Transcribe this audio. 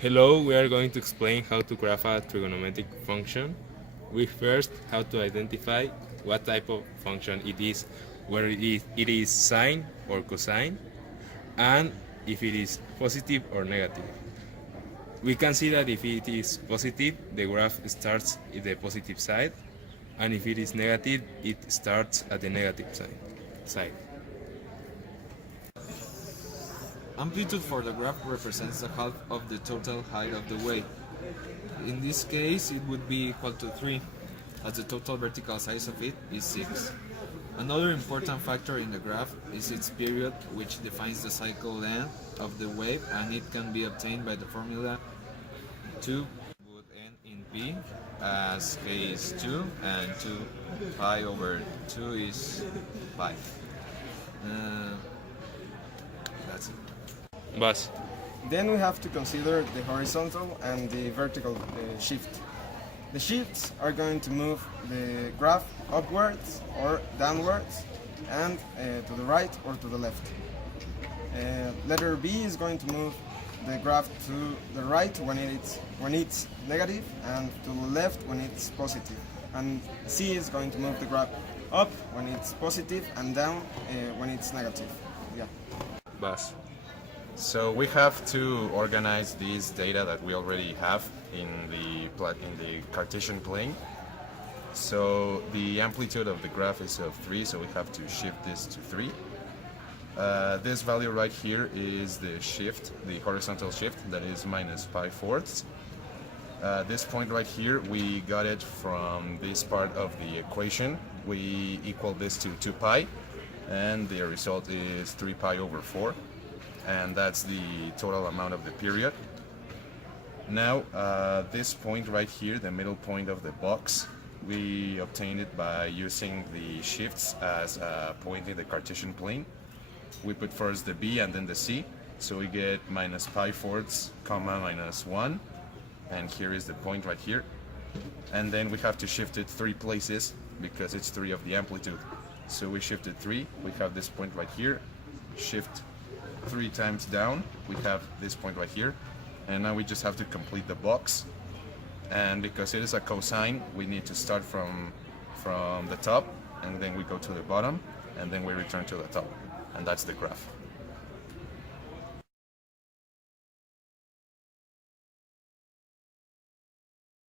Hello, we are going to explain how to graph a trigonometric function. We first have to identify what type of function it is, whether it is sine or cosine, and if it is positive or negative. We can see that if it is positive, the graph starts at the positive side, and if it is negative, it starts at the negative side. Amplitude for the graph represents the half of the total height of the wave. In this case, it would be equal to 3, as the total vertical size of it is 6. Another important factor in the graph is its period, which defines the cycle length of the wave, and it can be obtained by the formula 2 would n in p, as k is 2 and 2 pi over 2 is pi. That's it. Bas. Then we have to consider the horizontal and the vertical shift. The shifts are going to move the graph upwards or downwards, and to the right or to the left. Letter B is going to move the graph to the right when it's negative, and to the left when it's positive. And C is going to move the graph up when it's positive and down when it's negative. Yeah. Bus. So we have to organize these data that we already have in the Cartesian plane. So the amplitude of the graph is of 3, so we have to shift this to 3. This value right here is the shift, the horizontal shift, that is minus pi fourths. This point right here, we got it from this part of the equation. We equal this to 2 pi, and the result is 3 pi over 4. And that's the total amount of the period. Now, this point right here, the middle point of the box, we obtained it by using the shifts as a point in the Cartesian plane. We put first the B and then the C, so we get minus pi fourths, comma, minus 1, and here is the point right here. And then we have to shift it 3 places because it's 3 of the amplitude. So we shifted 3, we have this point right here, shift 3 times down, we have this point right here, and now we just have to complete the box. And because it is a cosine, we need to start from the top, and then we go to the bottom, and then we return to the top, and that's the graph.